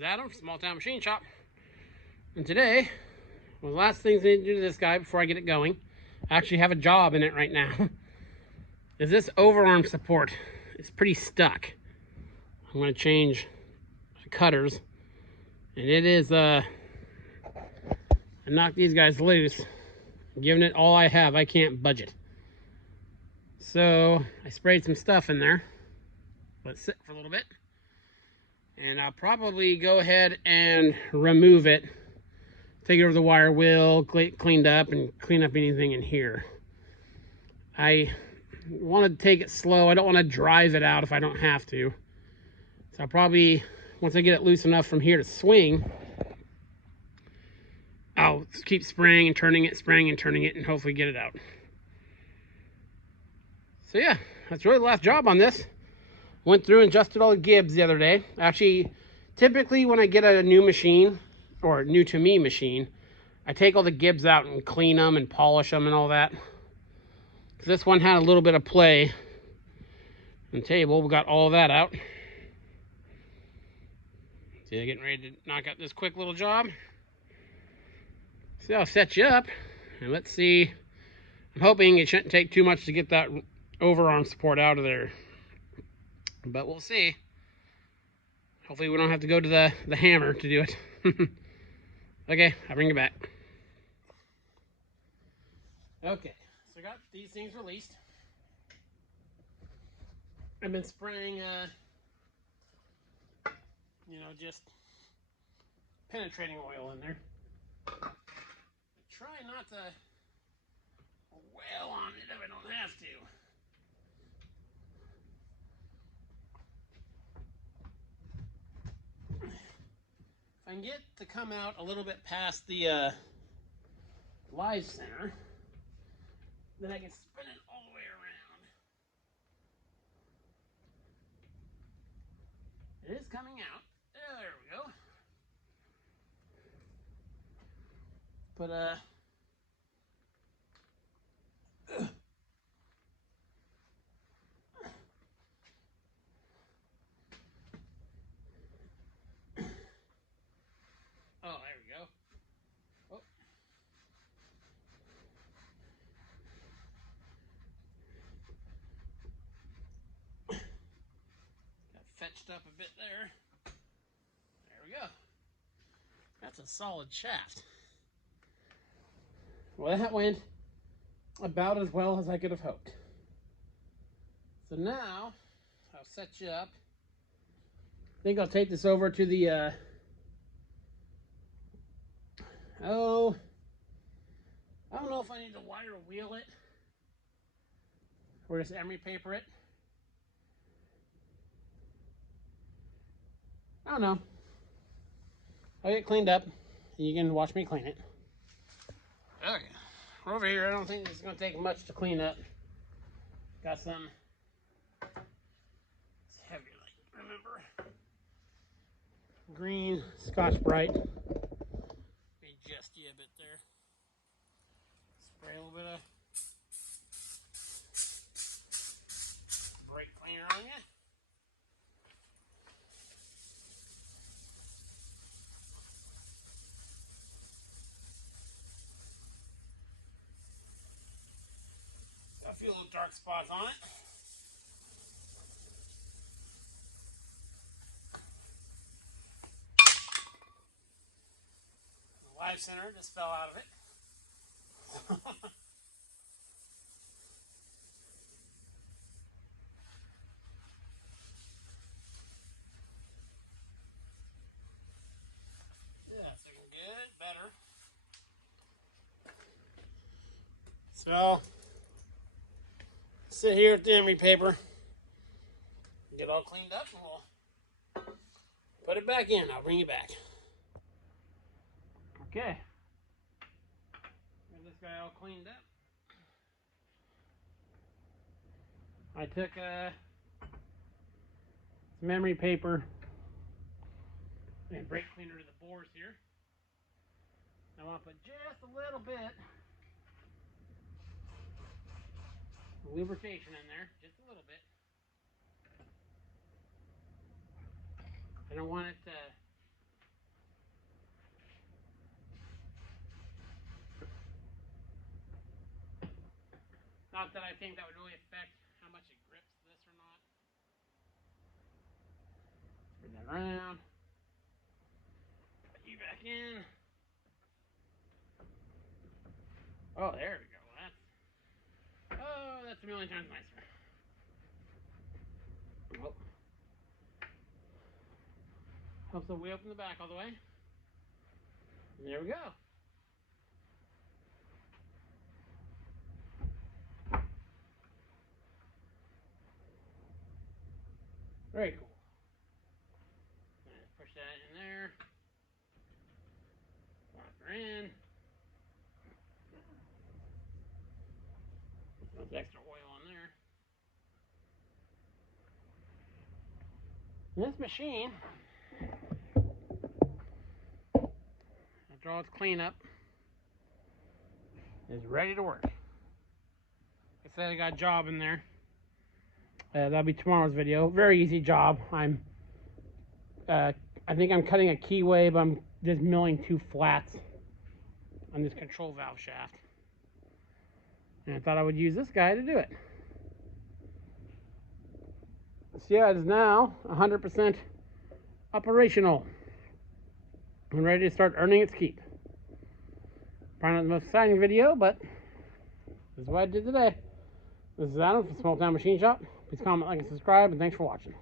is Adam from Small Town Machine Shop. And today, one of the last things I need to do to this guy before I get it going, I actually have a job in it right now, is this overarm support. It's pretty stuck. I'm going to change the cutters. And it is, I knocked these guys loose. I'm giving it all I have. I can't budge it. So, I sprayed some stuff in there. Let it sit for a little bit. And I'll probably go ahead and remove it. Take it over the wire wheel, cleaned up, and clean up anything in here. I want to take it slow. I don't want to drive it out if I don't have to. So I'll probably, once I get it loose enough from here to swing, I'll keep spraying and turning it, and hopefully get it out. So yeah, that's really the last job on this. Went through and adjusted all the gibs the other day. Actually, typically when I get a new machine, or new to me machine, I take all the gibs out and clean them and polish them and all that. This one had a little bit of play on the table. We got all of that out. See, they're getting ready to knock out this quick little job. So I'll set you up, and let's see. I'm hoping it shouldn't take too much to get that overarm support out of there, but we'll see. Hopefully we don't have to go to the hammer to do it. Okay, I'll bring it back. Okay, so I got these things released. I've been spraying, just penetrating oil in there. Try not to wail on it if I don't have to. If I can get to come out a little bit past the live center, then I can spin it all the way around. It is coming out. There we go. But oh, there we go. Oh. Got fetched up a bit there. There we go. That's a solid shaft. Well, that went about as well as I could have hoped. So now, I'll set you up. I think I'll take this over to the, I don't know if I need to wire wheel it or just emery paper it. I don't know. I'll get it cleaned up, and you can watch me clean it. Okay, we're over here. I don't think this is going to take much to clean up. Got some, it's heavy, like, remember, green Scotch-Brite. Let me adjust you a bit there. Spray a little bit of brake cleaner on you. Got a few little dark spots on it. The live center just fell out of it. Yeah, it's looking good, better. So, sit here at the emery paper, get all cleaned up, and we'll put it back in. I'll bring you back. Okay. Got this guy all cleaned up. I took some emery paper and brake cleaner to the bores here. I want to put just a little bit of lubrication in there, just a little bit. I don't want it to Not that I think that would really affect how much it grips this or not. Bring that around. Put you back in. Oh, there we go. That's a million times nicer. Oh. Helps if we open the back all the way. And there we go. Very cool. Push that in there. Lock her in. There's extra oil in there. And this machine, after all its cleanup, is ready to work. Like I said, I got a job in there. That'll be tomorrow's video. Very easy job. I think I'm cutting a keyway, but I'm just milling 2 flats on this control valve shaft. And I thought I would use this guy to do it. So yeah, it is now 100% operational and ready to start earning its keep. Probably not the most exciting video, but this is what I did today. This is Adam from Small Town Machine Shop. Please comment, like, and subscribe, and thanks for watching.